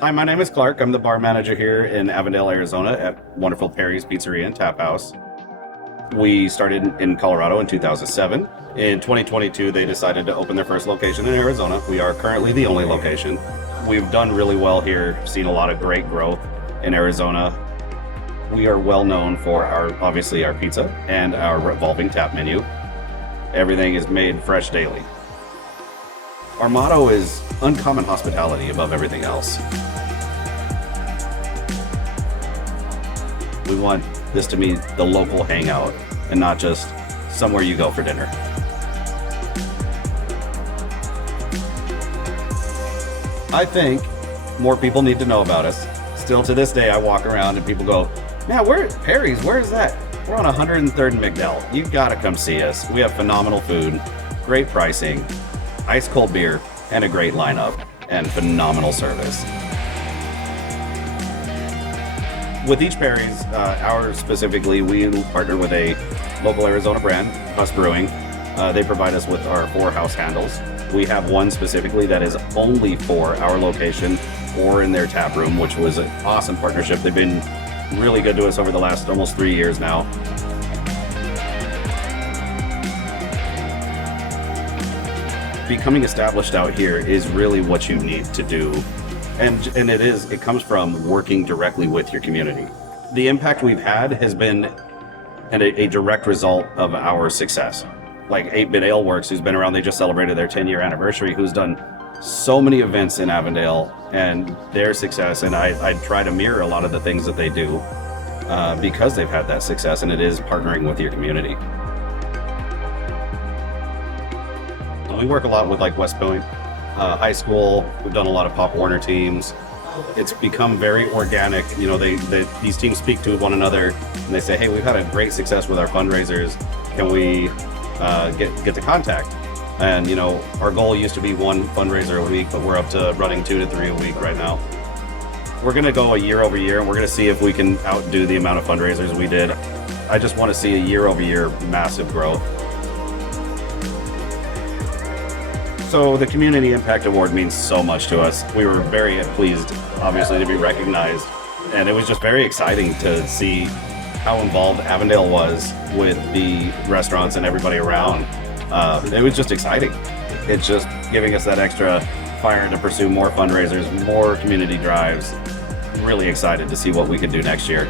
Hi, my name is Clark. I'm the bar manager here in Avondale, Arizona at wonderful Parry's Pizzeria and Taphouse. We started in Colorado in 2007. In 2022, they decided to open their first location in Arizona. We are currently the only location. We've done really well here, seen a lot of great growth in Arizona. We are well known for obviously our pizza and our revolving tap menu. Everything is made fresh daily. Our motto is uncommon hospitality above everything else. We want this to be the local hangout and not just somewhere you go for dinner. I think more people need to know about us. Still to this day, I walk around and people go, "Man, Parry's? Where is that?" We're on 103rd and McDowell. You gotta come see us. We have phenomenal food, great pricing, ice cold beer, and a great lineup, and phenomenal service. With each Parry's, ours specifically, we partner with a local Arizona brand, Huss Brewing. They provide us with our 4 house handles. We have one specifically that is only for our location or in their tap room, which was an awesome partnership. They've been really good to us over the last almost 3 years now. Becoming established out here is really what you need to do. And it comes from working directly with your community. The impact we've had has been a direct result of our success. Like 8-Bit Ale Works, who's been around, they just celebrated their 10-year anniversary, who's done so many events in Avondale, and their success, and I try to mirror a lot of the things that they do because they've had that success, and it is partnering with your community. We work a lot with like West Point High School. We've done a lot of Pop Warner teams. It's become very organic. You know, these teams speak to one another and they say, "Hey, we've had a great success with our fundraisers. Can we get to contact?" And you know, our goal used to be 1 fundraiser a week, but we're up to running 2 to 3 a week right now. We're going to go a year over year, and we're going to see if we can outdo the amount of fundraisers we did. I just want to see a year over year massive growth. So the Community Impact Award means so much to us. We were very pleased, obviously, to be recognized. And it was just very exciting to see how involved Avondale was with the restaurants and everybody around. It was just exciting. It's just giving us that extra fire to pursue more fundraisers, more community drives. Really excited to see what we can do next year.